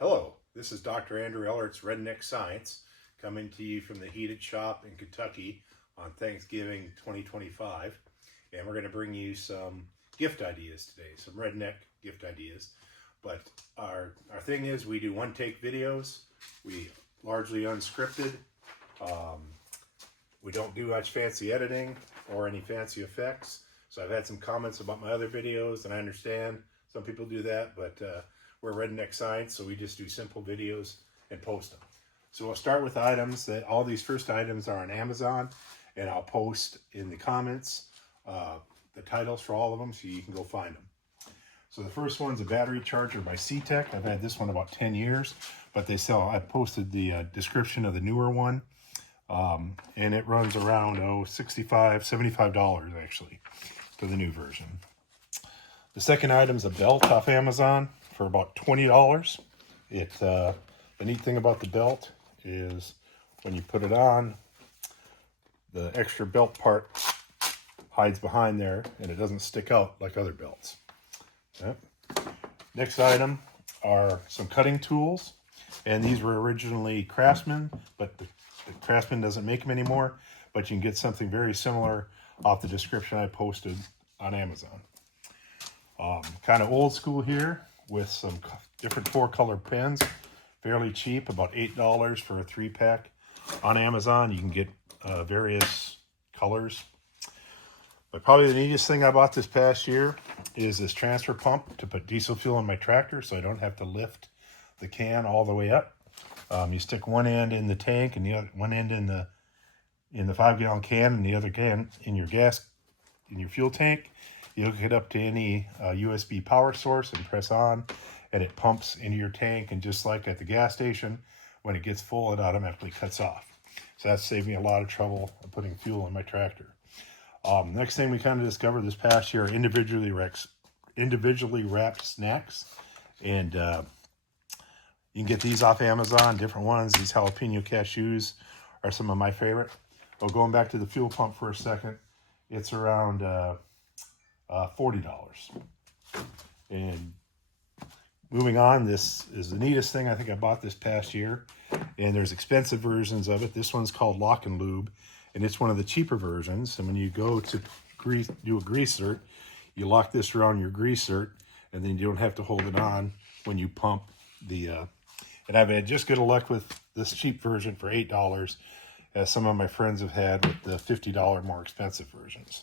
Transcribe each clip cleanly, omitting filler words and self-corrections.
Hello, this is Dr. Andrew Ellert's Redneck Science, coming to you from the heated shop in Kentucky on Thanksgiving 2025. And we're going to bring you some gift ideas today, some redneck gift ideas. But our thing is we do one-take videos. We largely unscripted. We don't do much fancy editing or any fancy effects. So I've had some comments about my other videos, and I understand some people do that, but we're Redneck Science, so we just do simple videos and post them. So we'll start with items that all these first items are on Amazon, and I'll post in the comments the titles for all of them so you can go find them. So the first one's a battery charger by C-Tech. I've had this one about 10 years, but they sell, I posted the description of the newer one, and it runs around $65, $75 actually for the new version. The second item is a belt off Amazon for about $20. The neat thing about the belt is when you put it on, the extra belt part hides behind there and it doesn't stick out like other belts. Yep. Next item are some cutting tools, and these were originally Craftsman, but the Craftsman doesn't make them anymore, but you can get something very similar off the description I posted on Amazon. Kind of old school here with some different 4-color pens, fairly cheap, about $8 for a 3-pack. On Amazon you can get various colors. But probably the neatest thing I bought this past year is this transfer pump to put diesel fuel in my tractor so I don't have to lift the can all the way up. You stick one end in the tank and the other one end in the 5-gallon can, and the other can in your fuel tank. You hook it up to any USB power source and press on, and it pumps into your tank, and just like at the gas station, when it gets full it automatically cuts off. So that saved me a lot of trouble of putting fuel in my tractor. Next thing we kind of discovered this past year, individually wrapped snacks, and you can get these off Amazon, different ones. These jalapeno cashews are some of my favorite. Oh, going back to the fuel pump for a second, it's around $40. And moving on, this is the neatest thing I think I bought this past year, and there's expensive versions of it. This one's called Lock and Lube, and it's one of the cheaper versions. And when you go to do a grease cert, you lock this around your grease cert, and then you don't have to hold it on when you pump the and I've had just good luck with this cheap version for $8, as some of my friends have had with the $50 more expensive versions.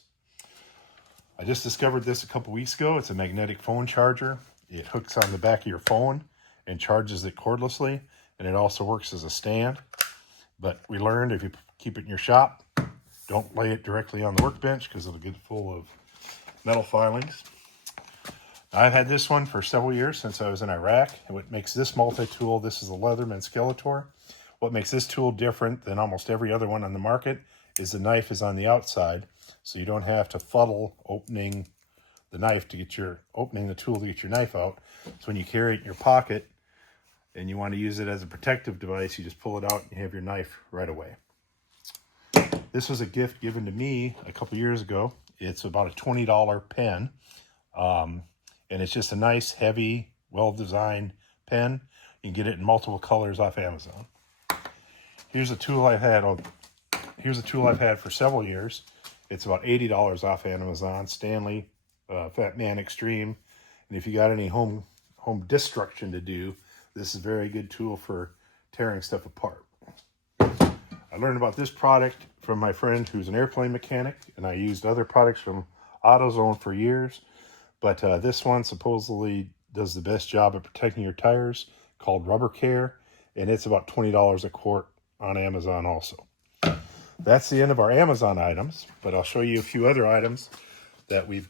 I just discovered this a couple weeks ago. It's a magnetic phone charger. It hooks on the back of your phone and charges it cordlessly, and it also works as a stand. But we learned if you keep it in your shop, don't lay it directly on the workbench because it'll get full of metal filings. I've had this one for several years, since I was in Iraq. And what makes this multi-tool, this is a Leatherman Skeletor. What makes this tool different than almost every other one on the market is the knife is on the outside, so you don't have to fuddle opening the tool to get your knife out. So when you carry it in your pocket and you want to use it as a protective device, you just pull it out and you have your knife right away. This was a gift given to me a couple years ago. It's about a $20 pen. And it's just a nice, heavy, well-designed pen. You can get it in multiple colors off Amazon. Here's a tool I've had for several years. It's about $80 off Amazon. Stanley Fat Man Extreme. And if you got any home destruction to do, this is a very good tool for tearing stuff apart. I learned about this product from my friend who's an airplane mechanic, and I used other products from AutoZone for years. But this one supposedly does the best job at protecting your tires, called Rubber Care, and it's about $20 a quart on Amazon also. That's the end of our Amazon items, but I'll show you a few other items that we've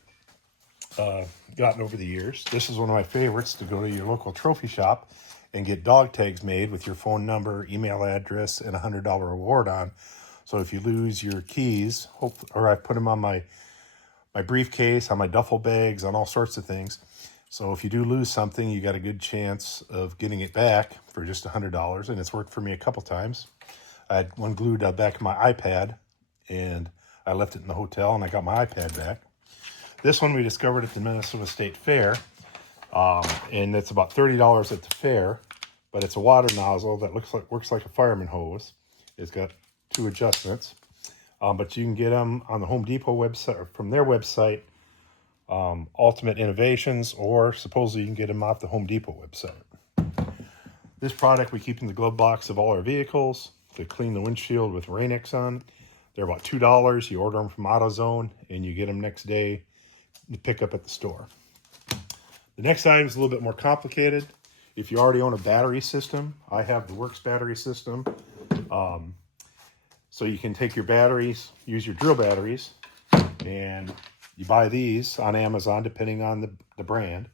gotten over the years. This is one of my favorites, to go to your local trophy shop and get dog tags made with your phone number, email address, and a $100 reward on. So if you lose your keys, or I put them on my briefcase, on my duffel bags, on all sorts of things. So if you do lose something, you got a good chance of getting it back for just $100, and it's worked for me a couple times. I had one glued back in my iPad, and I left it in the hotel, and I got my iPad back. This one we discovered at the Minnesota State Fair, and it's about $30 at the fair. but it's a water nozzle that works like a fireman hose. It's got 2 adjustments, but you can get them on the Home Depot website, or from their website, Ultimate Innovations, or supposedly you can get them off the Home Depot website. This product we keep in the glove box of all our vehicles to clean the windshield with Redneck on. They're about $2. You order them from AutoZone and you get them next day to pick up at the store. The next item is a little bit more complicated. If you already own a battery system, I have the Works battery system. So you can take your batteries, use your drill batteries, and you buy these on Amazon depending on the brand,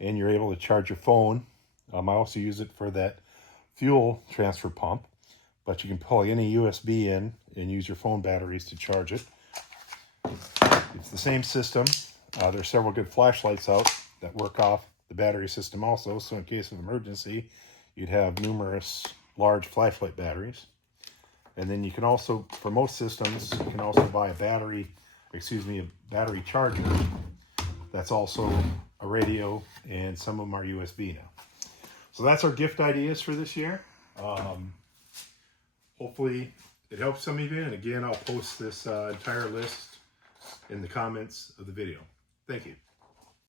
and you're able to charge your phone. I also use it for that fuel transfer pump, but you can plug any USB in and use your phone batteries to charge it. It's the same system. There's several good flashlights out that work off the battery system also, so in case of emergency, you'd have numerous large flashlight batteries. And then you can also, for most systems, you can also buy a battery charger that's also a radio, and some of them are USB now. So that's our gift ideas for this year. Hopefully it helps some of you. And again, I'll post this entire list in the comments of the video. Thank you.